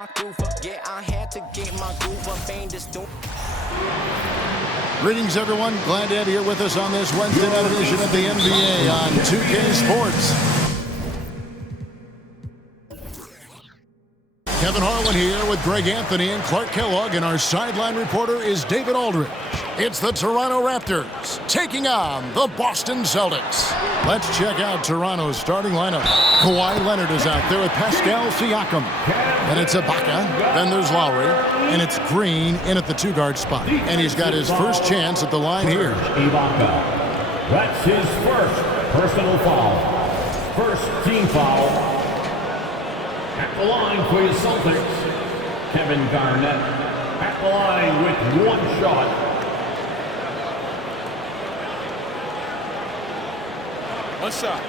Yeah, I had to get my groove up, ain't this doing. Greetings, everyone. Glad to have you here with us on this Wednesday night edition of the NBA on 2K Sports. Kevin Harlan here with Greg Anthony and Clark Kellogg, and our sideline reporter is David Aldridge. It's the Toronto Raptors taking on the Boston Celtics. Let's check out Toronto's starting lineup. Kawhi Leonard is out there with Pascal Siakam. And it's Ibaka. Then there's Lowry. And it's Green in at the two-guard spot. And he's got his first chance at the line here. Ibaka. That's his first personal foul. First team foul. At the line for your Celtics, Kevin Garnett. At the line with one shot. What's up?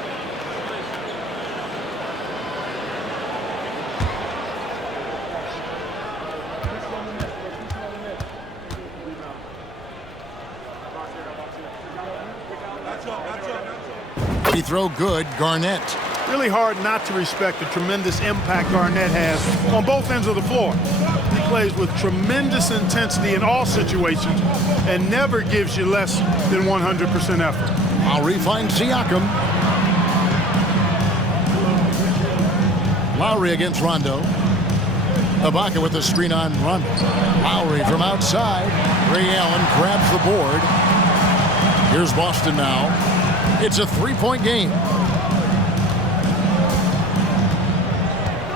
Free throw good, Garnett. Really hard not to respect the tremendous impact Garnett has on both ends of the floor. He plays with tremendous intensity in all situations and never gives you less than 100% effort. Lowry finds Siakam. Lowry against Rondo. Ibaka with the screen on Rondo. Lowry from outside. Ray Allen grabs the board. Here's Boston now. It's a three-point game.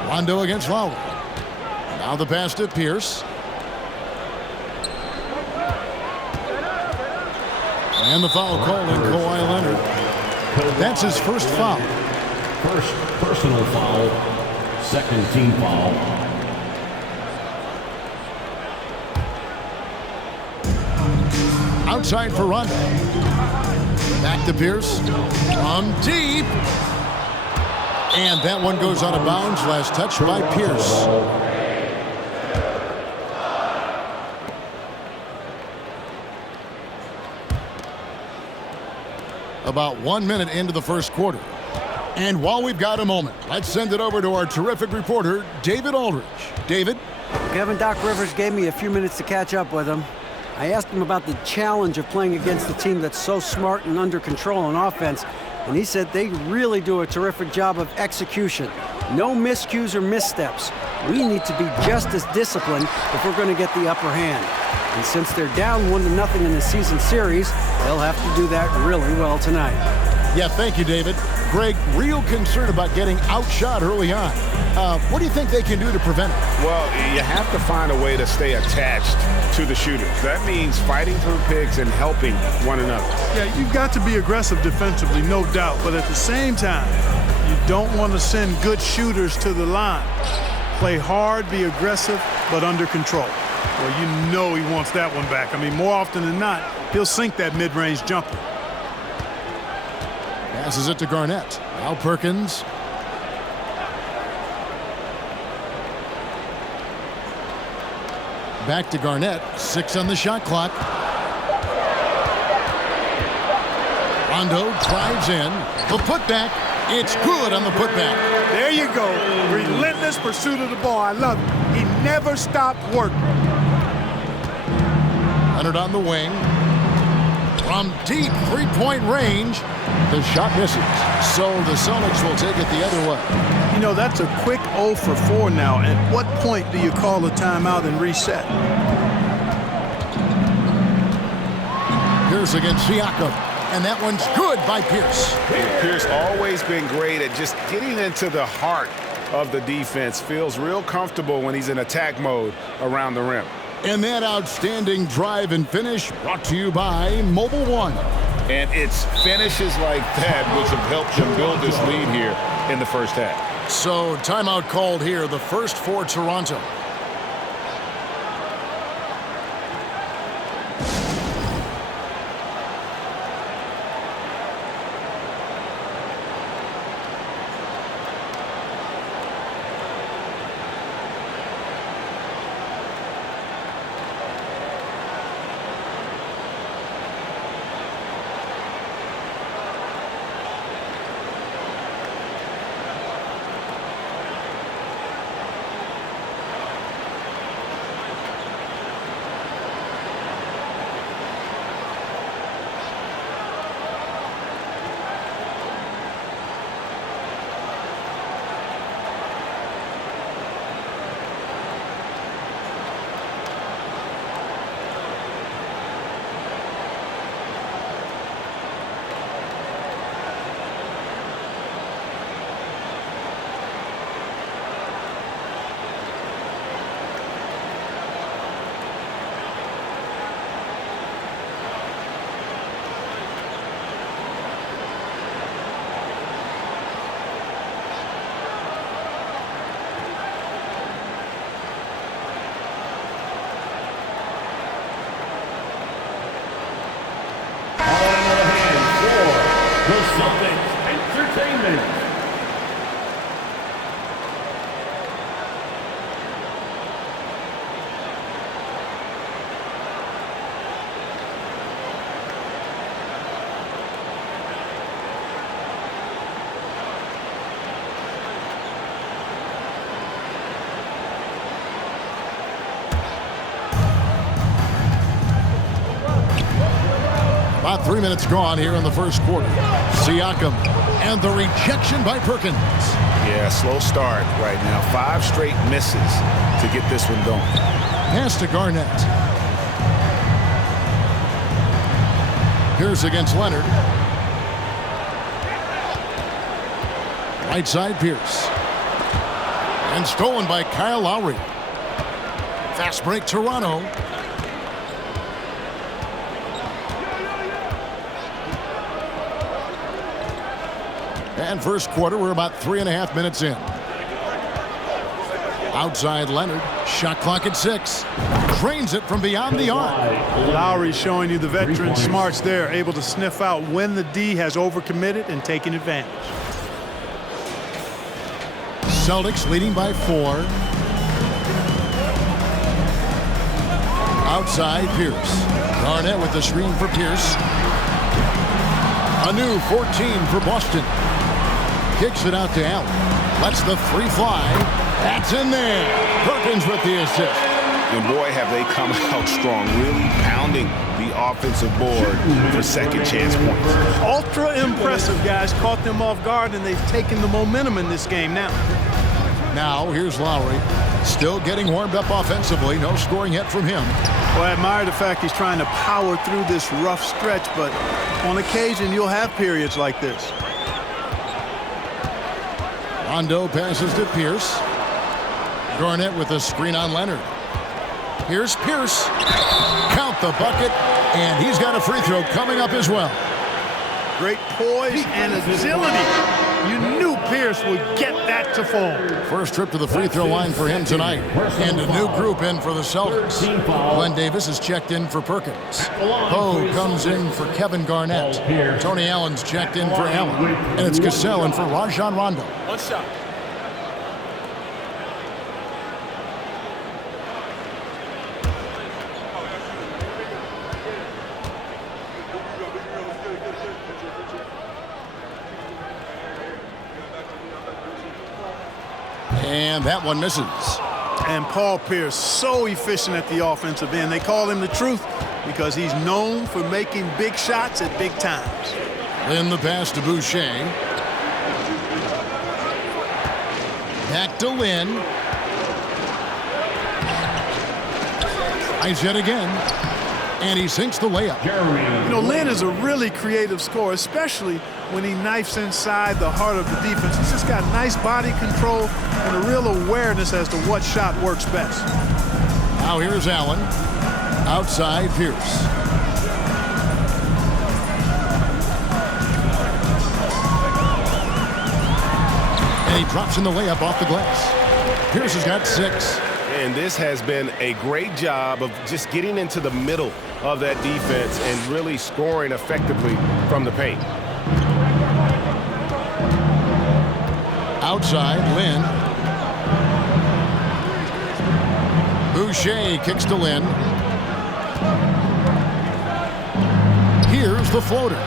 Rondo against Lowry. Now the pass to Pierce. And the foul called on Kawhi Leonard. That's his first foul. First personal foul. Second team foul. Outside for Rondo. Back to Pierce. From deep. And that one goes out of bounds. Last touch by Pierce. About 1 minute into the first quarter. And while we've got a moment, let's send it over to our terrific reporter, David Aldridge. David? Kevin, Doc Rivers gave me a few minutes to catch up with him. I asked him about the challenge of playing against a team that's so smart and under control on offense, and he said they really do a terrific job of execution. No miscues or missteps. We need to be just as disciplined if we're going to get the upper hand. And since they're down 1-0 in the season series, they'll have to do that really well tonight. Yeah, thank you, David. Greg, real concern about getting outshot early on. What do you think they can do to prevent it? Well, you have to find a way to stay attached to the shooters. That means fighting through picks and helping one another. Yeah, you've got to be aggressive defensively, no doubt. But at the same time, you don't want to send good shooters to the line. Play hard, be aggressive, but under control. Well, you know he wants that one back. I mean, more often than not, he'll sink that mid-range jumper. Passes it to Garnett. Now Perkins. Back to Garnett. 6 on the shot clock. Rondo drives in. The putback. It's good on the putback. There you go. Relentless pursuit of the ball. I love it. He never stopped working. Leonard on the wing. From deep three-point range. The shot misses. So the Celtics will take it the other way. You know, that's a quick 0 for 4 now. At what point do you call a timeout and reset? Pierce against Siakam. And that one's good by Pierce. Pierce always been great at just getting into the heart of the defense. Feels real comfortable when he's in attack mode around the rim. And that outstanding drive and finish brought to you by Mobile One. And it's finishes like that which have helped them build this lead here in the first half. So timeout called here, the first for Toronto. About 3 minutes gone here in the first quarter. Siakam and the rejection by Perkins. Yeah, slow start right now. 5 straight misses to get this one going. Pass to Garnett. Pierce against Leonard. Right side Pierce. And stolen by Kyle Lowry. Fast break Toronto. And first quarter, we're about 3.5 minutes in. Outside Leonard. Shot clock at 6. Drains it from beyond the arc. Lowry showing you the veteran smarts there, able to sniff out when the D has overcommitted and taking advantage. Celtics leading by 4. Outside Pierce. Garnett with the screen for Pierce. A new 14 for Boston. Kicks it out to Allen. Lets the 3 fly. That's in there. Perkins with the assist. And boy, have they come out strong, really pounding the offensive board for second chance points. Ultra impressive, guys. Caught them off guard, and they've taken the momentum in this game now. Now, here's Lowry. Still getting warmed up offensively. No scoring yet from him. Well, I admire the fact he's trying to power through this rough stretch, but on occasion, you'll have periods like this. Rondo passes to Pierce. Garnett with a screen on Leonard. Here's Pierce. Count the bucket, and he's got a free throw coming up as well. Great poise and agility. You knew Pierce would get that to fall. First trip to the free throw line for him tonight. And a new group in for the Celtics. Glenn Davis is checked in for Perkins. Poe comes in for Kevin Garnett. Tony Allen's checked in for Allen. And it's Cassell in for Rajon Rondo. One shot. And that one misses. And Paul Pierce, so efficient at the offensive end. They call him the truth because he's known for making big shots at big times. Then the pass to Boucher. Back to Lynn. Eyes yet again. And he sinks the layup. You know, Lynn is a really creative scorer, especially when he knifes inside the heart of the defense. He's just got nice body control and a real awareness as to what shot works best. Now here's Allen. Outside Pierce. And he drops in the layup off the glass. Pierce has got 6. And this has been a great job of just getting into the middle of that defense and really scoring effectively from the paint. Outside, Lynn. Boucher kicks to Lynn. Here's the floater.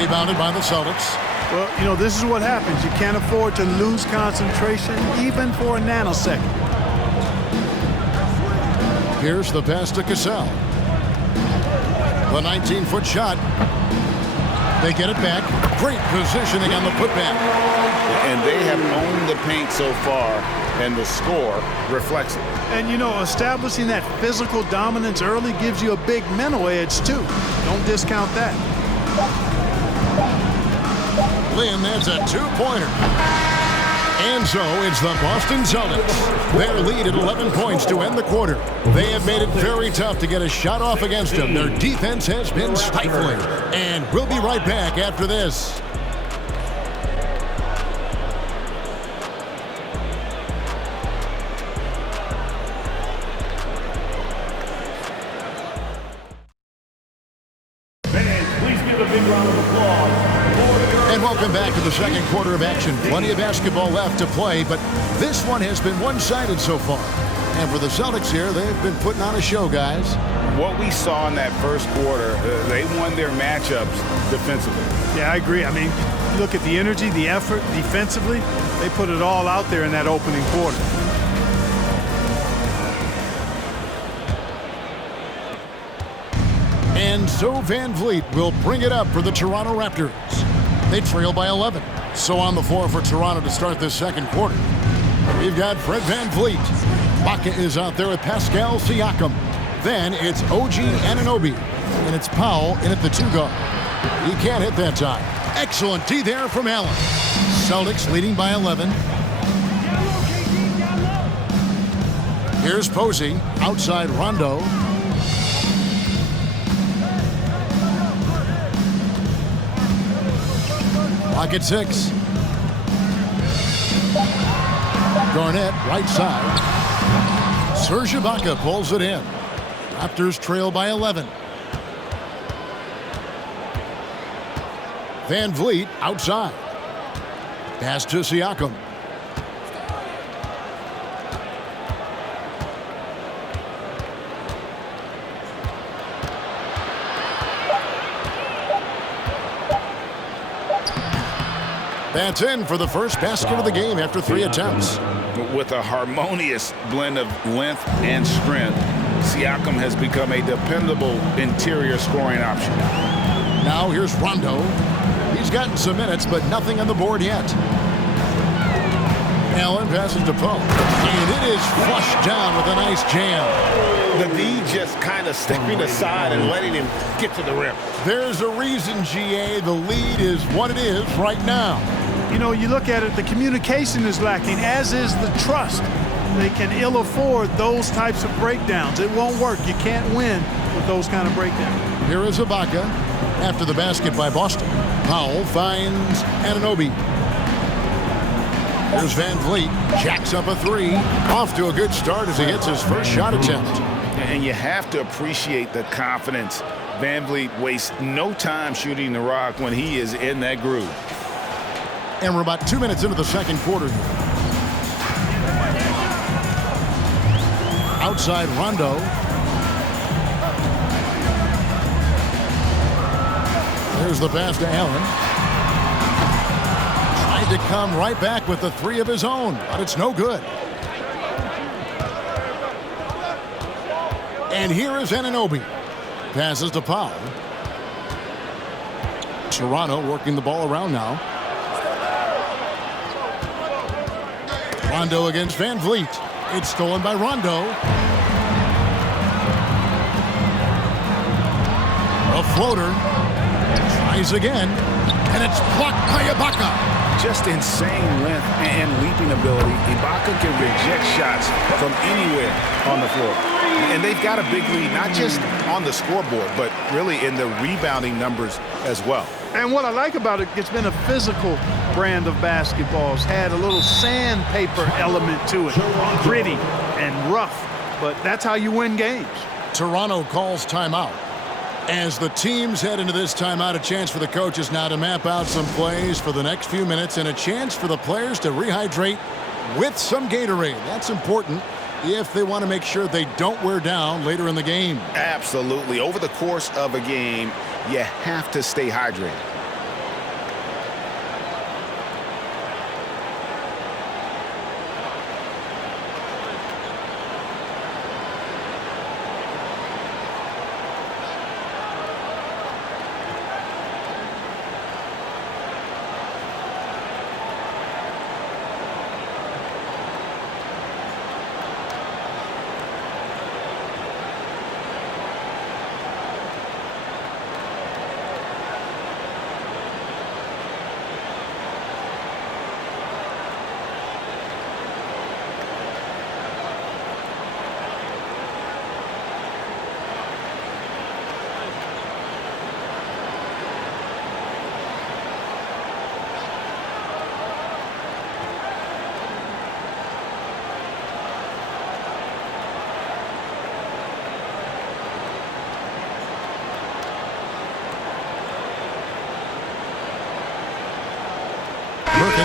Rebounded by the Celtics. Well, you know, this is what happens. You can't afford to lose concentration even for a nanosecond. Here's the pass to Cassell. The 19-foot shot. They get it back. Great positioning on the putback. And they have owned the paint so far, and the score reflects it. And, you know, establishing that physical dominance early gives you a big mental edge, too. Don't discount that. Lynn, that's a 2-pointer. And so it's the Boston Celtics. Their lead at 11 points to end the quarter. They have made it very tough to get a shot off against them. Their defense has been stifling. And we'll be right back after this. Welcome back to the second quarter of action. Plenty of basketball left to play, but this one has been one-sided so far. And for the Celtics here, they've been putting on a show, guys. What we saw in that first quarter, they won their matchups defensively. Yeah, I agree. I mean, look at the energy, the effort defensively. They put it all out there in that opening quarter. And so Van Vliet will bring it up for the Toronto Raptors. They trail by 11. So on the floor for Toronto to start this second quarter, we've got Fred Van Vliet. Baca is out there with Pascal Siakam. Then it's OG Anunoby. And it's Powell in at the 2 guard. He can't hit that time. Excellent D there from Allen. Celtics leading by 11. Here's Posey. Outside Rondo. Pocket 6. Garnett, right side. Serge Ibaka pulls it in. Raptors trail by 11. Van Vliet outside. Pass to Siakam. That's in for the first basket of the game after 3 attempts. With a harmonious blend of length and strength, Siakam has become a dependable interior scoring option. Now here's Rondo. He's gotten some minutes, but nothing on the board yet. Allen passes to Poe. And it is flushed down with a nice jam. The D just kind of stepping aside and letting him get to the rim. There's a reason, GA, the lead is what it is right now. You know, you look at it, the communication is lacking, as is the trust. They can ill afford those types of breakdowns. It won't work. You can't win with those kind of breakdowns. Here is Ibaka after the basket by Boston. Powell finds Anunoby. Here's Van Vliet. Jacks up a 3. Off to a good start as he hits his first shot attempt. And you have to appreciate the confidence. Van Vliet wastes no time shooting the rock when he is in that groove. And we're about 2 minutes into the second quarter here. Outside Rondo. There's the pass to Allen. Tried to come right back with the 3 of his own, but it's no good. And here is Anunoby. Passes to Powell. Toronto working the ball around now. Rondo against Van Vliet. It's stolen by Rondo. A floater. Tries again. And it's blocked by Ibaka. Just insane length and leaping ability. Ibaka can reject shots from anywhere on the floor. And they've got a big lead, not just on the scoreboard, but really in the rebounding numbers as well. And what I like about it, it's been a physical brand of basketball. It's had a little sandpaper element to it. Gritty and rough, but that's how you win games. Toronto calls timeout. As the teams head into this timeout, a chance for the coaches now to map out some plays for the next few minutes and a chance for the players to rehydrate with some Gatorade. That's important if they want to make sure they don't wear down later in the game. Absolutely. Over the course of a game, you have to stay hydrated.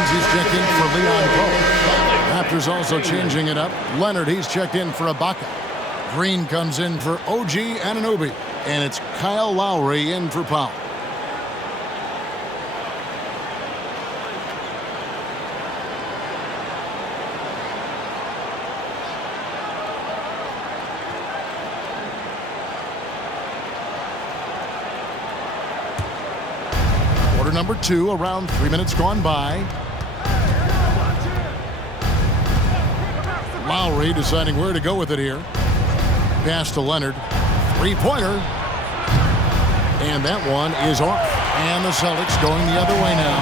He's checked in for Leon Cole. Raptors also changing it up. Leonard, he's checked in for Ibaka. Green comes in for OG Anunoby. And it's Kyle Lowry in for Powell. Quarter number 2, around 3 minutes gone by. Lowry deciding where to go with it here. Pass to Leonard. Three-pointer. And that one is off. And the Celtics going the other way now.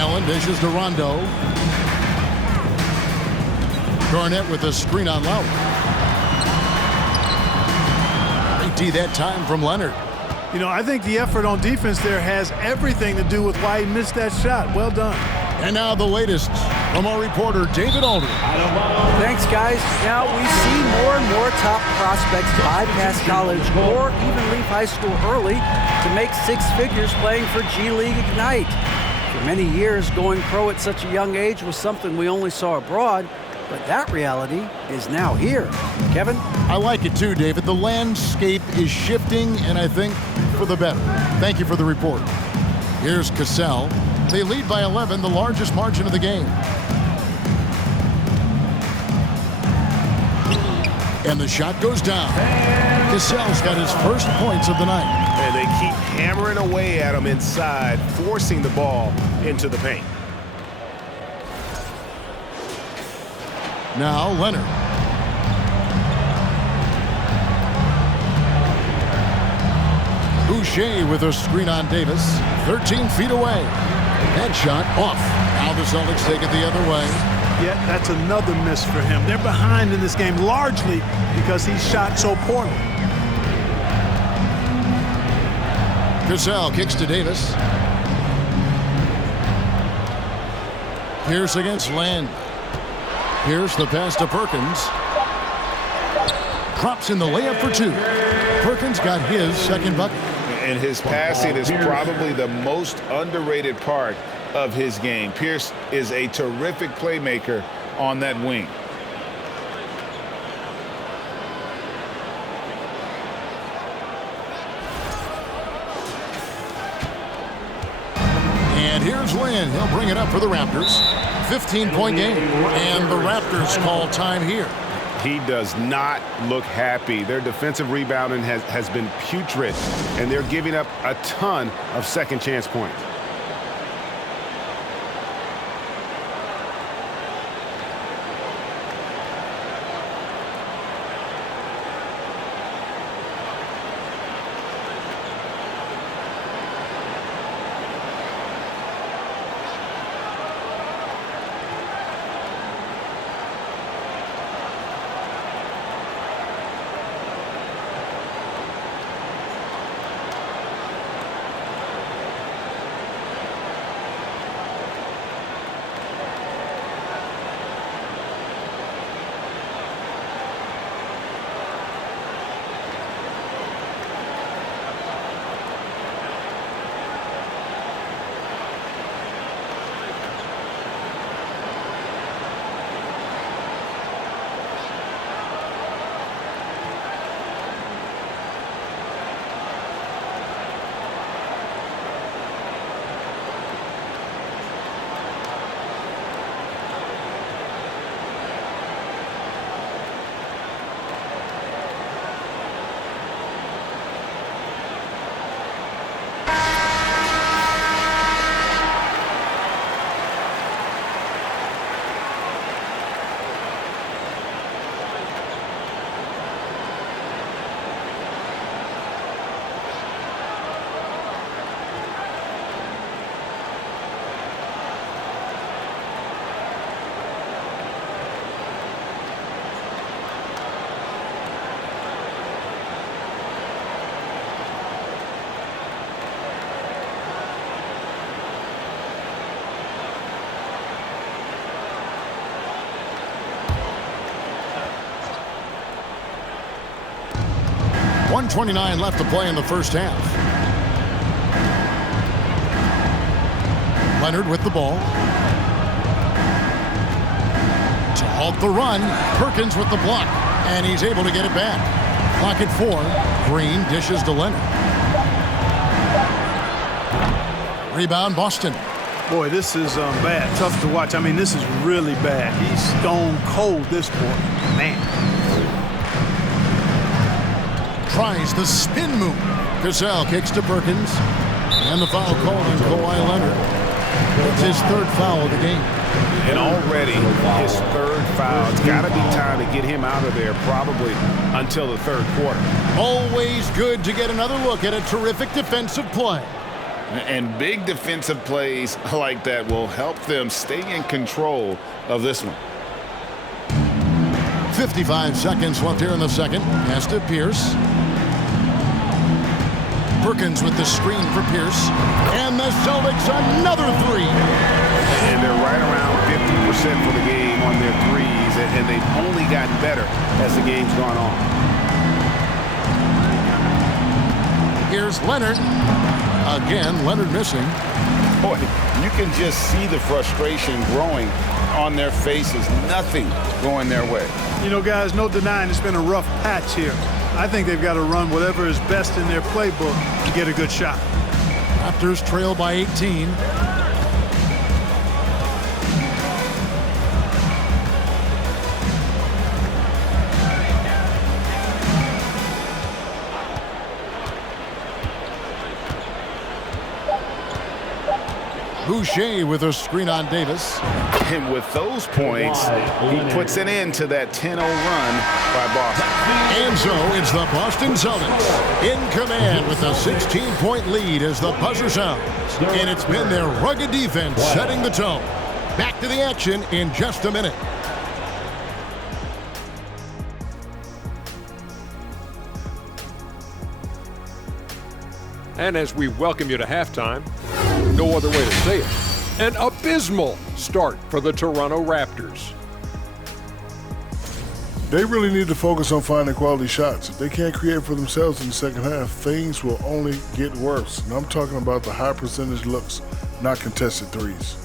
Allen dishes to Rondo. Garnett with a screen on Lowry. Great D that time from Leonard. You know, I think the effort on defense there has everything to do with why he missed that shot. Well done. And now the latest from our reporter, David Aldridge. Thanks, guys. Now we see more and more top prospects bypass college or even leave high school early to make six figures playing for G League Ignite. For many years, going pro at such a young age was something we only saw abroad, but that reality is now here. Kevin? I like it too, David. The landscape is shifting, and I think for the better. Thank you for the report. Here's Cassell. They lead by 11, the largest margin of the game. And the shot goes down. Cassell's got his first points of the night. And they keep hammering away at him inside, forcing the ball into the paint. Now Leonard. Boucher with a screen on Davis. 13 feet away. That shot off. Now the Celtics take it the other way. Yeah, that's another miss for him. They're behind in this game largely because he shot so poorly. Cassell kicks to Davis. Pierce against Land. Pierce the pass to Perkins. Drops in the layup for 2. Perkins got his second bucket. And his passing is probably the most underrated part of his game. Pierce is a terrific playmaker on that wing. And here's Lynn. He'll bring it up for the Raptors. 15-point game. And the Raptors call time here. He does not look happy. Their defensive rebounding has been putrid, and they're giving up a ton of second chance points. .29 left to play in the first half. Leonard with the ball. To halt the run, Perkins with the block, and he's able to get it back. Clock at 4. Green dishes to Leonard. Rebound, Boston. Boy, this is bad. Tough to watch. I mean, this is really bad. He's stone cold this quarter. Man. Tries the spin move. Cassell kicks to Perkins. And the foul call on Kawhi Leonard. It's his third foul of the game. And already his third foul. It's got to be time to get him out of there probably until the third quarter. Always good to get another look at a terrific defensive play. And big defensive plays like that will help them stay in control of this one. 55 seconds left here in the second. Pass to Pierce. Perkins with the screen for Pierce. And the Celtics another three. And they're right around 50% for the game on their threes. And they've only gotten better as the game's gone on. Here's Leonard. Again, Leonard missing. Boy, you can just see the frustration growing on their faces. Nothing going their way. You know, guys, no denying it's been a rough patch here. I think they've got to run whatever is best in their playbook to get a good shot. Raptors trail by 18. Boucher with a screen on Davis. And with those points, he puts an end to that 10-0 run by Boston. And so it's the Boston Celtics in command with a 16-point lead as the buzzer sounds. And it's been their rugged defense setting the tone. Back to the action in just a minute. And as we welcome you to halftime, no other way to say it, an abysmal start for the Toronto Raptors. They really need to focus on finding quality shots. If they can't create for themselves in the second half, things will only get worse. And I'm talking about the high percentage looks, not contested threes.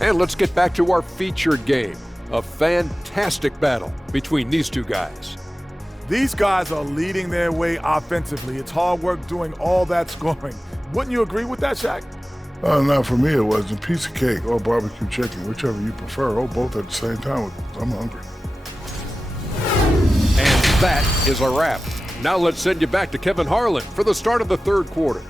And let's get back to our featured game, a fantastic battle between these two guys. These guys are leading their way offensively. It's hard work doing all that scoring. Wouldn't you agree with that, Shaq? Not for me, it wasn't. Piece of cake or barbecue chicken, whichever you prefer, or both at the same time. I'm hungry. And that is a wrap. Now let's send you back to Kevin Harlan for the start of the third quarter.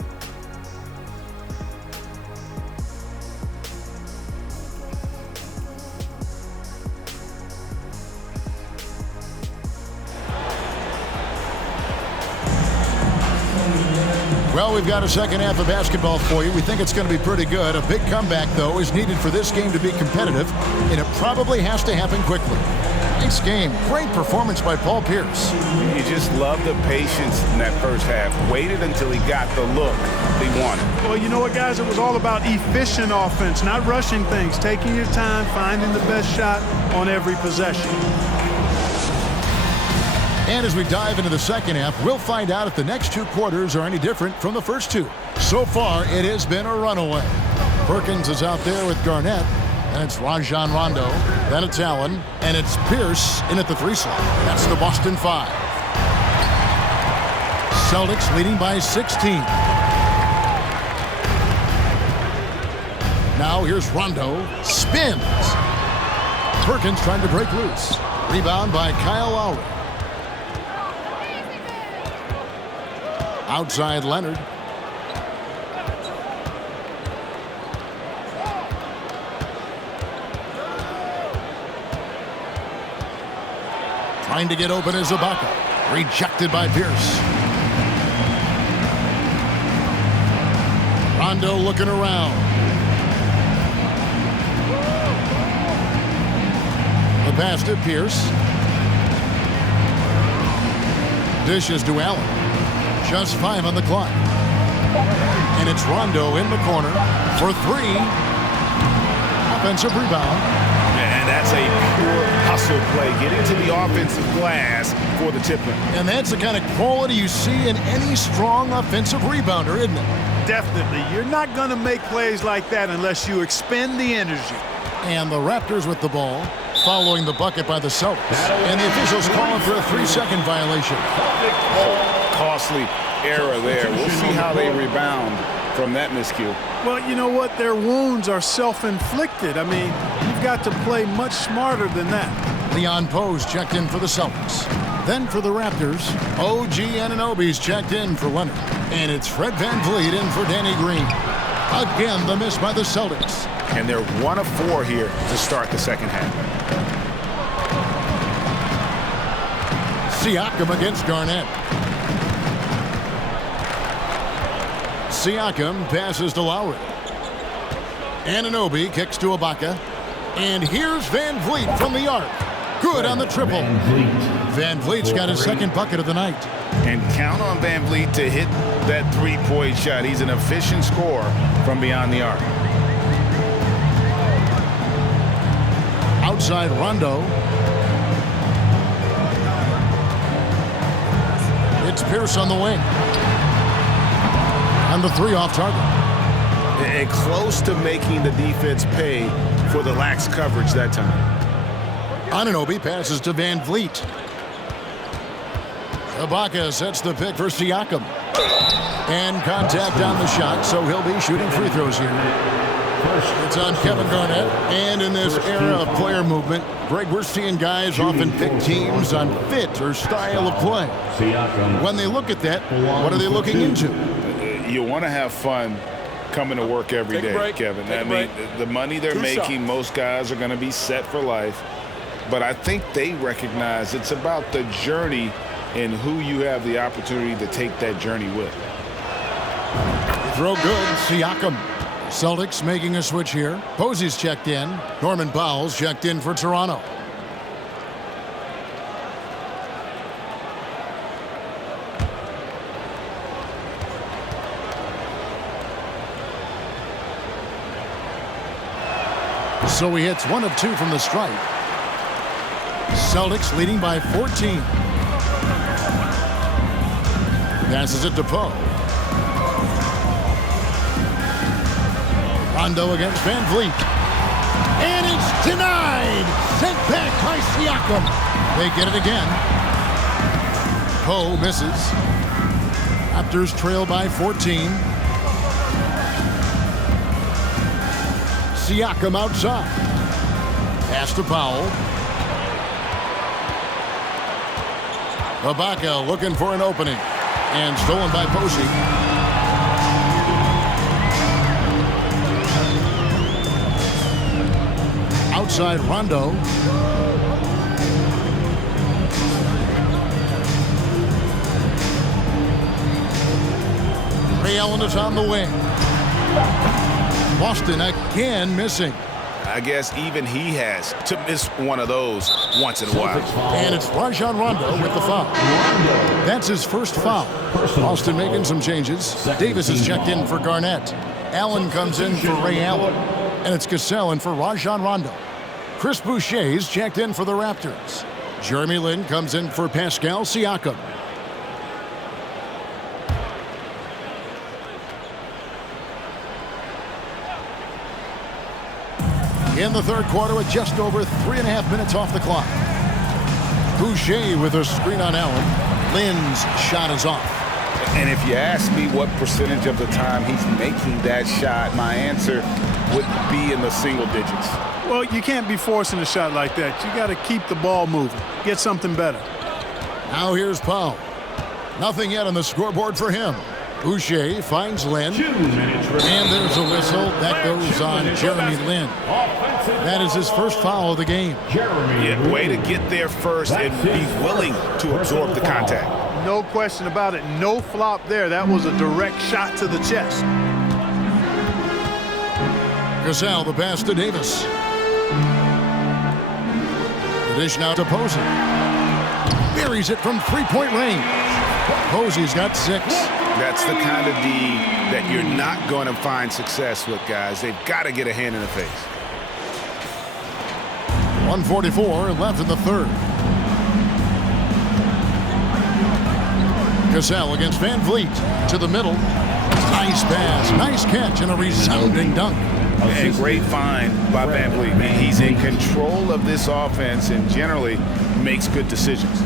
Well, we've got a second half of basketball for you. We think it's going to be pretty good. A big comeback, though, is needed for this game to be competitive, and it probably has to happen quickly. Nice game. Great performance by Paul Pierce. You just love the patience in that first half. Waited until he got the look they wanted. Well, you know what, guys? It was all about efficient offense, not rushing things, taking your time, finding the best shot on every possession. And as we dive into the second half, we'll find out if the next two quarters are any different from the first two. So far, it has been a runaway. Perkins is out there with Garnett, and it's Rajon Rondo. Then it's Allen, and it's Pierce in at the 3 slot. That's the Boston 5. Celtics leading by 16. Now here's Rondo. Spins. Perkins trying to break loose. Rebound by Kyle Lowry. Outside Leonard. Trying to get open is Ibaka. Rejected by Pierce. Rondo looking around. The pass to Pierce. Dishes to Allen. Just 5 on the clock. And it's Rondo in the corner for 3. Offensive rebound. And that's a pure hustle play. Getting to the offensive glass for the tip-in. And that's the kind of quality you see in any strong offensive rebounder, isn't it? Definitely. You're not going to make plays like that unless you expend the energy. And the Raptors with the ball, following the bucket by the Celtics. And the officials calling for a 3-second violation. Costly error there. We'll see how they rebound from that miscue. Well, you know what? Their wounds are self-inflicted. I mean, you've got to play much smarter than that. Leon Poe's checked in for the Celtics. Then for the Raptors, OG Anunoby's checked in for Leonard. And it's Fred VanVleet in for Danny Green. Again, the miss by the Celtics. And they're 1 of 4 here to start the second half. Siakam against Garnett. Siakam passes to Lowry. Anunoby kicks to Ibaka. And here's VanVleet from the arc. Good on the triple. VanVleet's got his second bucket of the night. And count on VanVleet to hit that three-point shot. He's an efficient scorer from beyond the arc. Outside Rondo. It's Pierce on the wing. And the three off target. And close to making the defense pay for the lax coverage that time. Anunoby passes to VanVleet. Ibaka sets the pick for Siakam. And contact on the shot, so he'll be shooting free throws here. It's on Kevin Garnett. And in this era of player movement, Greg, we're seeing guys often pick teams on fit or style of play. When they look at that, what are they looking into? You want to have fun coming to work every day, Kevin. I mean, the money they're making, most guys are going to be set for life. But I think they recognize it's about the journey and who you have the opportunity to take that journey with. Throw good, Siakam. Celtics making a switch here. Posey's checked in. Norman Powell's checked in for Toronto. So he hits 1 of 2 from the stripe. Celtics leading by 14. Passes it to Poe. Rondo against VanVleet. And it's denied. Sent back by Siakam. They get it again. Poe misses. Raptors trail by 14. Siakam outside. Pass to Powell. Ibaka looking for an opening. And stolen by Posey. Outside Rondo. Ray Allen is on the wing. Boston again missing. I guess even he has to miss one of those once in a while. And it's Rajon Rondo with the foul. That's his first foul. Boston making some changes. Davis is checked in for Garnett. Allen comes in for Ray Allen. And it's Cassell in for Rajon Rondo. Chris Boucher's checked in for the Raptors. Jeremy Lin comes in for Pascal Siakam. In the third quarter with just over 3.5 minutes off the clock. Boucher with a screen on Allen. Lin's shot is off. And if you ask me what percentage of the time he's making that shot, my answer would be in the single digits. Well, you can't be forcing a shot like that. You got to keep the ball moving. Get something better. Now here's Powell. Nothing yet on the scoreboard for him. Boucher finds Lin. And there's a whistle. That goes on Jeremy Lin. That is his first foul of the game. Yeah, way to get there first and be willing to absorb the contact. No question about it. No flop there. That was a direct shot to the chest. Cassell, the pass to Davis. The dish now to Posey. Buries it from three-point range. Posey's got 6. That's the kind of D that you're not going to find success with, guys. They've got to get a hand in the face. 1:44 left in the third. Cassell against VanVleet to the middle. Nice pass, nice catch, and a resounding dunk. And great find by VanVleet. He's in control of this offense and generally makes good decisions.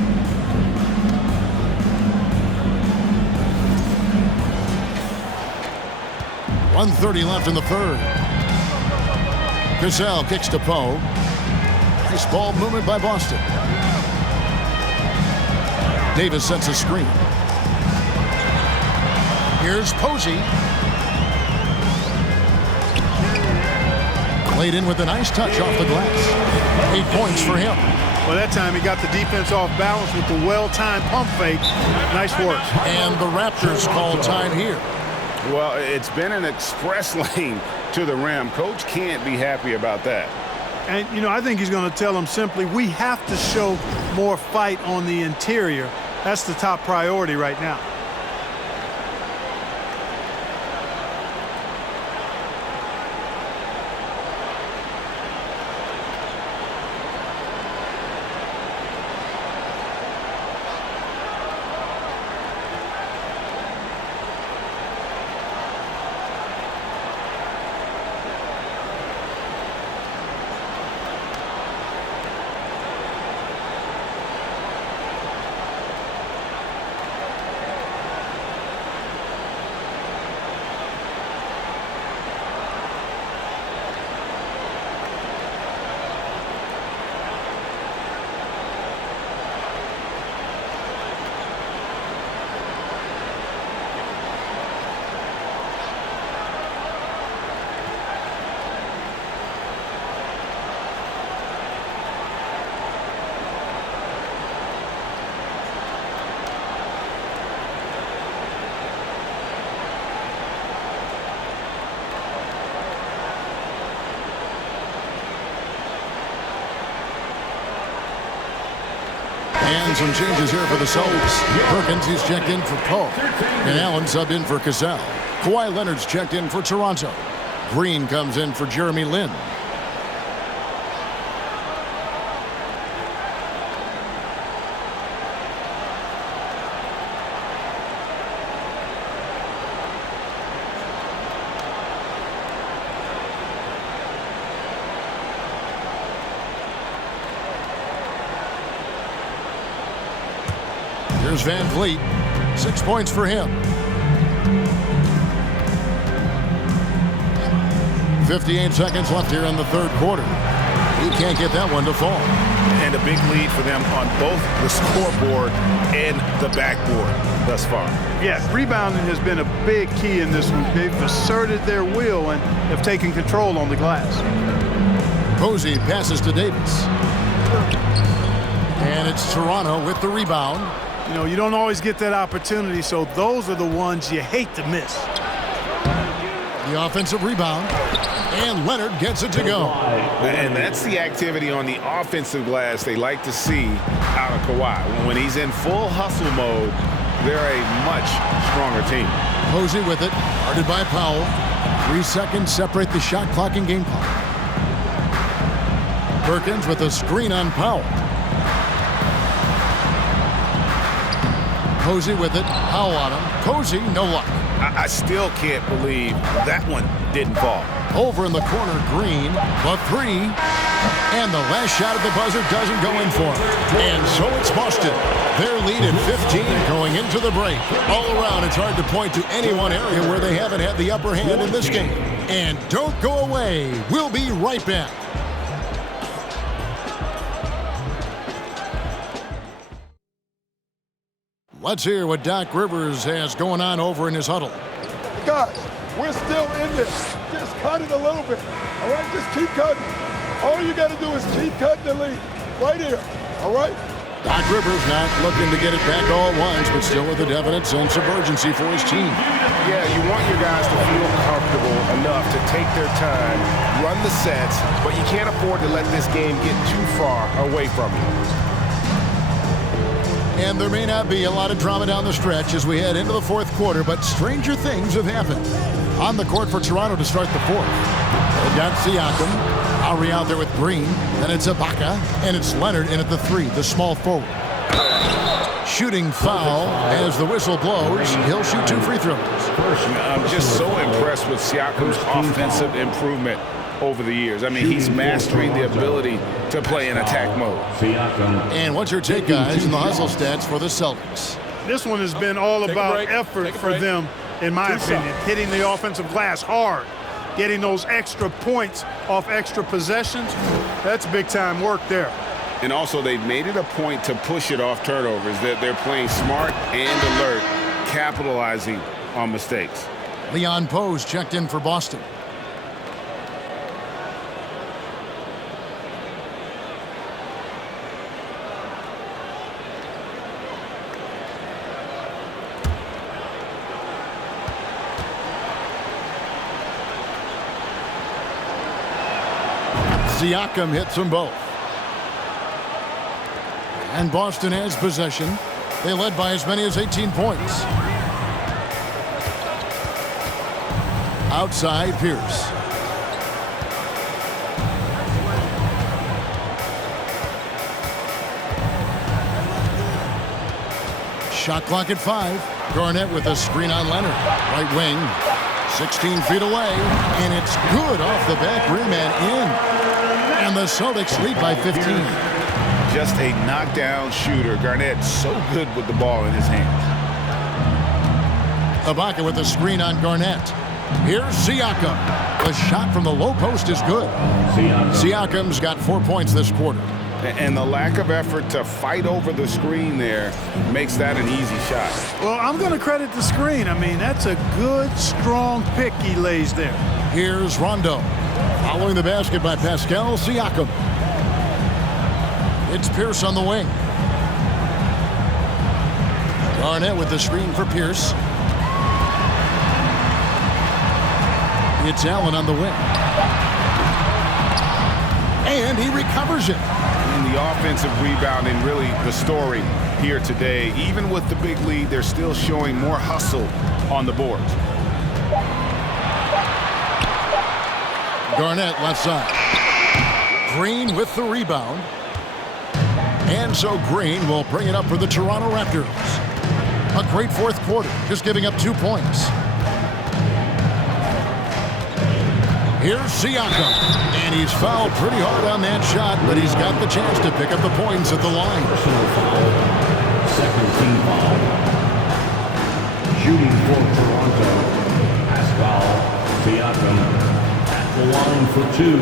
.130 left in the third. Cassell kicks to Poe. Nice ball movement by Boston. Davis sets a screen. Here's Posey. Laid in with a nice touch off the glass. 8 points for him. Well, that time he got the defense off balance with the well-timed pump fake. Nice work. And the Raptors call time here. Well, it's been an express lane to the rim. Coach can't be happy about that. And, you know, I think he's going to tell them simply, we have to show more fight on the interior. That's the top priority right now. And some changes here for the Celtics. Perkins, he's checked in for Poe. And Allen subbed in for Cassell. Kawhi Leonard's checked in for Toronto. Green comes in for Jeremy Lin. Here's Van Vliet. 6 points for him. 58 seconds left here in the third quarter. He can't get that one to fall. And a big lead for them on both the scoreboard and the backboard thus far. Yes, rebounding has been a big key in this one. They've asserted their will and have taken control on the glass. Posey passes to Davis. And it's Toronto with the rebound. You know, you don't always get that opportunity, so those are the ones you hate to miss. The offensive rebound. And Leonard gets it to go. And that's the activity on the offensive glass they like to see out of Kawhi. When he's in full hustle mode, they're a much stronger team. Posey with it, guarded by Powell. 3 seconds separate the shot clock and game clock. Perkins with a screen on Powell. Posey with it, Powell on him. Posey, no luck. I still can't believe that one didn't fall. Over in the corner, Green, the three, and the last shot at the buzzer doesn't go in for him. And so it's Boston. Their lead at 15 going into the break. All around, it's hard to point to any one area where they haven't had the upper hand in this game. And don't go away. We'll be right back. Let's hear what Doc Rivers has going on over in his huddle. Guys, we're still in this. Just cut it a little bit. All right, just keep cutting. All you got to do is keep cutting the lead. Right here. All right? Doc Rivers not looking to get it back all at once, but still with a definite sense of urgency for his team. Yeah, you want your guys to feel comfortable enough to take their time, run the sets, but you can't afford to let this game get too far away from you. And there may not be a lot of drama down the stretch as we head into the fourth quarter, but stranger things have happened. On the court for Toronto to start the fourth. They've got Siakam, Lowry out there with Green, then it's Ibaka, and it's Leonard in at the three, the small forward. Shooting foul as the whistle blows. He'll shoot 2 free throws. I'm just so impressed with Siakam's offensive improvement over the years. I mean, he's mastering the ability to play in attack mode. And what's your take, guys, in the hustle stats for the Celtics? This one has been all about effort for them, in my opinion. Hitting the offensive glass hard, getting those extra points off extra possessions. That's big-time work there. And also, they've made it a point to push it off turnovers. They're playing smart and alert, capitalizing on mistakes. Leon Poe's checked in for Boston. Siakam hits them both. And Boston has possession. They led by as many as 18 points. Outside, Pierce. Shot clock at 5. Garnett with a screen on Leonard. Right wing. 16 feet away. And it's good off the back rim and in. And the Celtics lead by 15. Just a knockdown shooter. Garnett so good with the ball in his hands. Ibaka with a screen on Garnett. Here's Siakam. The shot from the low post is good. Siakam's got 4 points this quarter. And the lack of effort to fight over the screen there makes that an easy shot. Well, I'm going to credit the screen. I mean, that's a good, strong pick he lays there. Here's Rondo. Following the basket by Pascal Siakam. It's Pierce on the wing. Garnett with the screen for Pierce. It's Allen on the wing. And he recovers it. And the offensive rebounding, really the story here today. Even with the big lead, they're still showing more hustle on the boards. Garnett left side. Green with the rebound. And so Green will bring it up for the Toronto Raptors. A great fourth quarter, just giving up 2 points. Here's Siakam. And he's fouled pretty hard on that shot, but he's got the chance to pick up the points at the line. Second team foul. Shooting for Toronto. Pascal Siakam. The line for 2.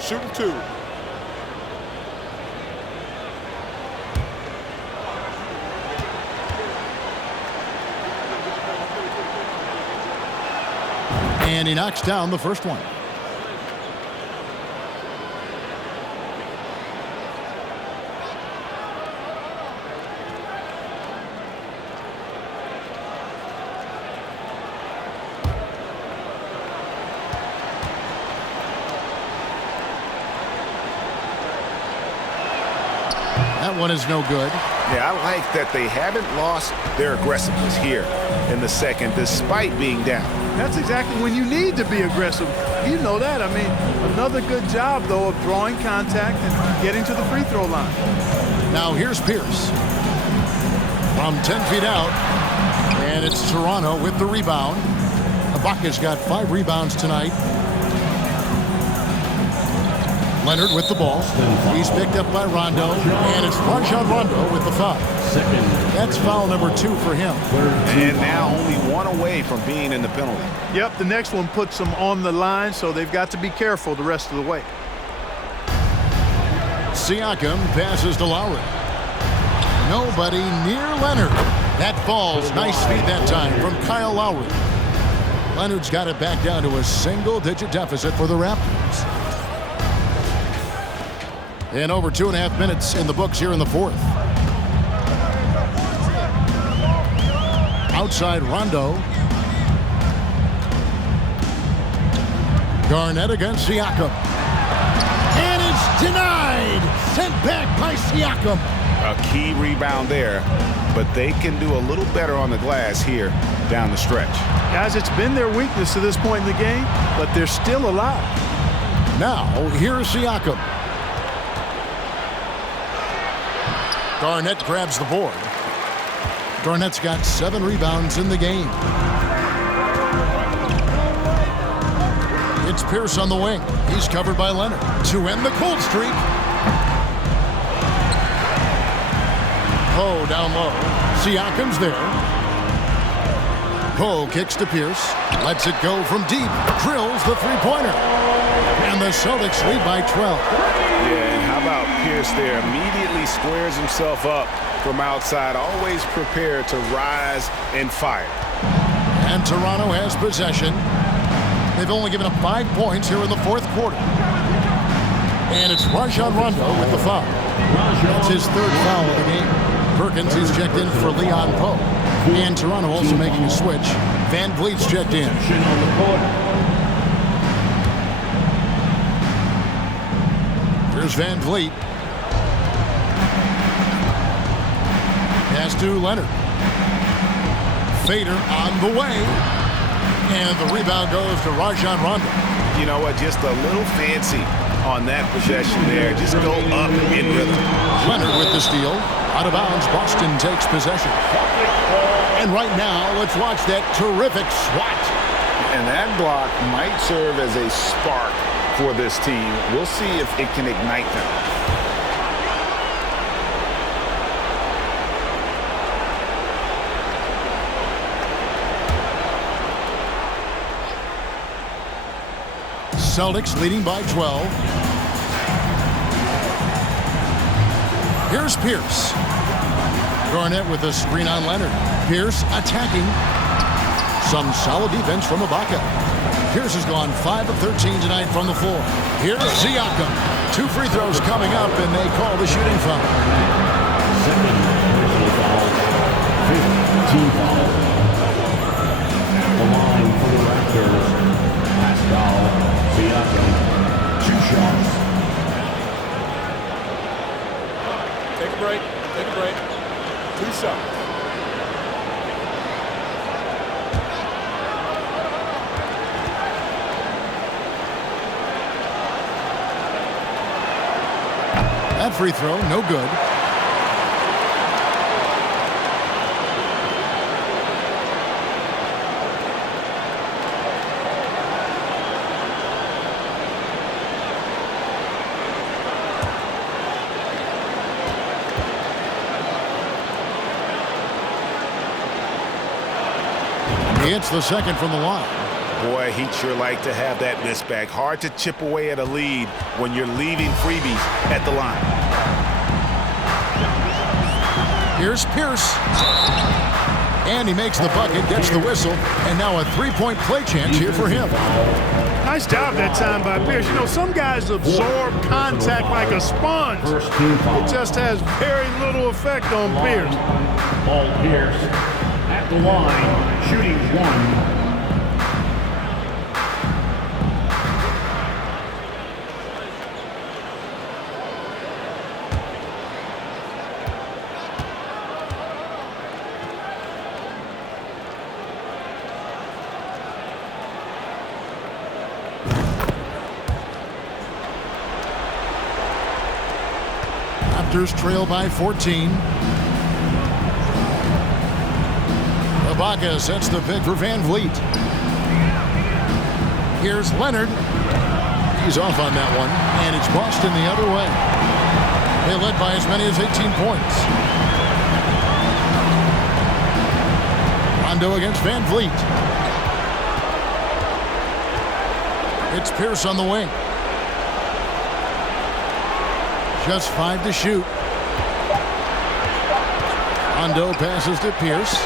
Shooting 2. And he knocks down the first one. That one is no good. Yeah, I like that they haven't lost their aggressiveness here in the second, despite being down. That's exactly when you need to be aggressive. You know that. I mean, another good job, though, of drawing contact and getting to the free throw line. Now here's Pierce. From 10 feet out. And it's Toronto with the rebound. Ibaka's got 5 rebounds tonight. Leonard with the ball. He's picked up by Rondo. And it's Rajon Rondo with the foul. That's foul number 2 for him. And now only 1 away from being in the penalty. Yep, the next one puts them on the line, so they've got to be careful the rest of the way. Siakam passes to Lowry. Nobody near Leonard. That falls. Nice feed that time from Kyle Lowry. Leonard's got it back down to a single-digit deficit for the Raptors. And over 2.5 minutes in the books here in the fourth. Outside Rondo. Garnett against Siakam. And it's denied. Sent back by Siakam. A key rebound there, but they can do a little better on the glass here down the stretch. Guys, it's been their weakness to this point in the game, but they're still alive. Now, here's Siakam. Garnett grabs the board. Garnett's got 7 rebounds in the game. It's Pierce on the wing. He's covered by Leonard to end the cold streak. Poe down low. Siakam's there. Poe kicks to Pierce. Lets it go from deep. Drills the three-pointer. And the Celtics lead by 12. Yeah, and How about Pierce there? Immediately squares himself up from outside, always prepared to rise and fire. And Toronto has possession. They've only given up 5 points here in the fourth quarter. And it's Rajon Rondo with the foul. That's his 3rd foul of the game. Perkins is checked in for Leon Poe. And Toronto also making a switch. Van Vliet's checked in. Here's Van Vliet. Pass to Leonard. Fader on the way. And the rebound goes to Rajon Rondo. You know what? Just a little fancy on that possession there. Just go up in rhythm. Leonard with the steal. Out of bounds, Boston takes possession. And right now, let's watch that terrific swat. And that block might serve as a spark for this team. We'll see if it can ignite them. Celtics leading by 12. Here's Pierce. Garnett with a screen on Leonard. Pierce attacking. Some solid defense from Ibaka. Pierce has gone 5 of 13 tonight from the floor. Here's Siakam. 2 free throws coming up, and they call the shooting foul. Second personal foul. 5th team foul. The line for the Raptors. Pascal Siakam. 2 shots. Take a break. Take a break. 2 shots. That free throw, no good. He hits the second from the line. Boy, he'd sure like to have that miss back. Hard to chip away at a lead when you're leaving freebies at the line. Here's Pierce. And he makes the bucket, gets the whistle, and now a 3-point play chance here for him. Nice job that time by Pierce. You know, some guys absorb contact like a sponge. It just has very little effect on Pierce. Paul Pierce at the line, shooting 1. Raptors trail by 14. Ibaka sets the pick for Van Vliet. Here's Leonard. He's off on that one, and it's Boston the other way. They led by as many as 18 points. Rondo against Van Vliet. It's Pierce on the wing. Just 5 to shoot. Rondo passes to Pierce.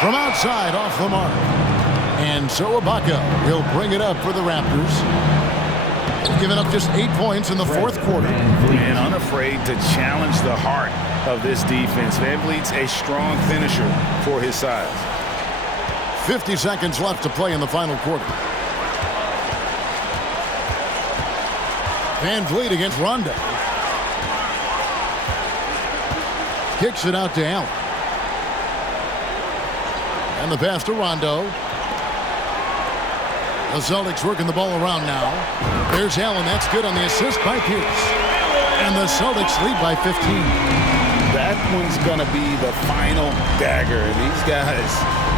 From outside, off the mark. And so Ibaka will bring it up for the Raptors. They've given up just 8 points in the fourth quarter. And unafraid to challenge the heart of this defense. Van Vliet's a strong finisher for his size. 50 seconds left to play in the final quarter. Van Vliet against Rondo. Kicks it out to Allen. And the pass to Rondo. The Celtics working the ball around now. There's Allen. That's good on the assist by Pierce. And the Celtics lead by 15. That one's going to be the final dagger. These guys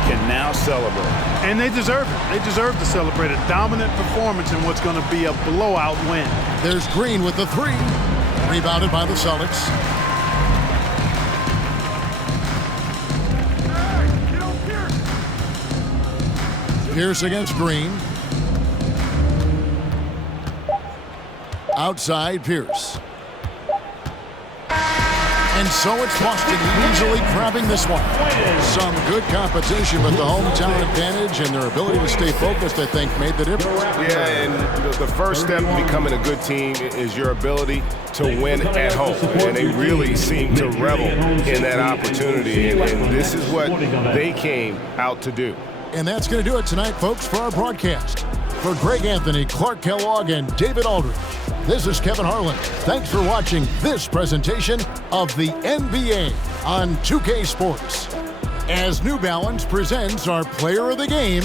can now celebrate. And they deserve it. They deserve to celebrate a dominant performance in what's going to be a blowout win. There's Green with the 3. Rebounded by the Celtics. Pierce against Green. Outside Pierce. And so it's Boston easily grabbing this one. Some good competition, but the hometown advantage and their ability to stay focused, I think, made the difference. Yeah, and the first step in becoming a good team is your ability to win at home. And they really seem to revel in that opportunity, and this is what they came out to do. And that's going to do it tonight, folks, for our broadcast. For Greg Anthony, Clark Kellogg, and David Aldridge, this is Kevin Harlan. Thanks for watching this presentation of the NBA on 2K Sports. As New Balance presents our player of the game,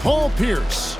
Paul Pierce.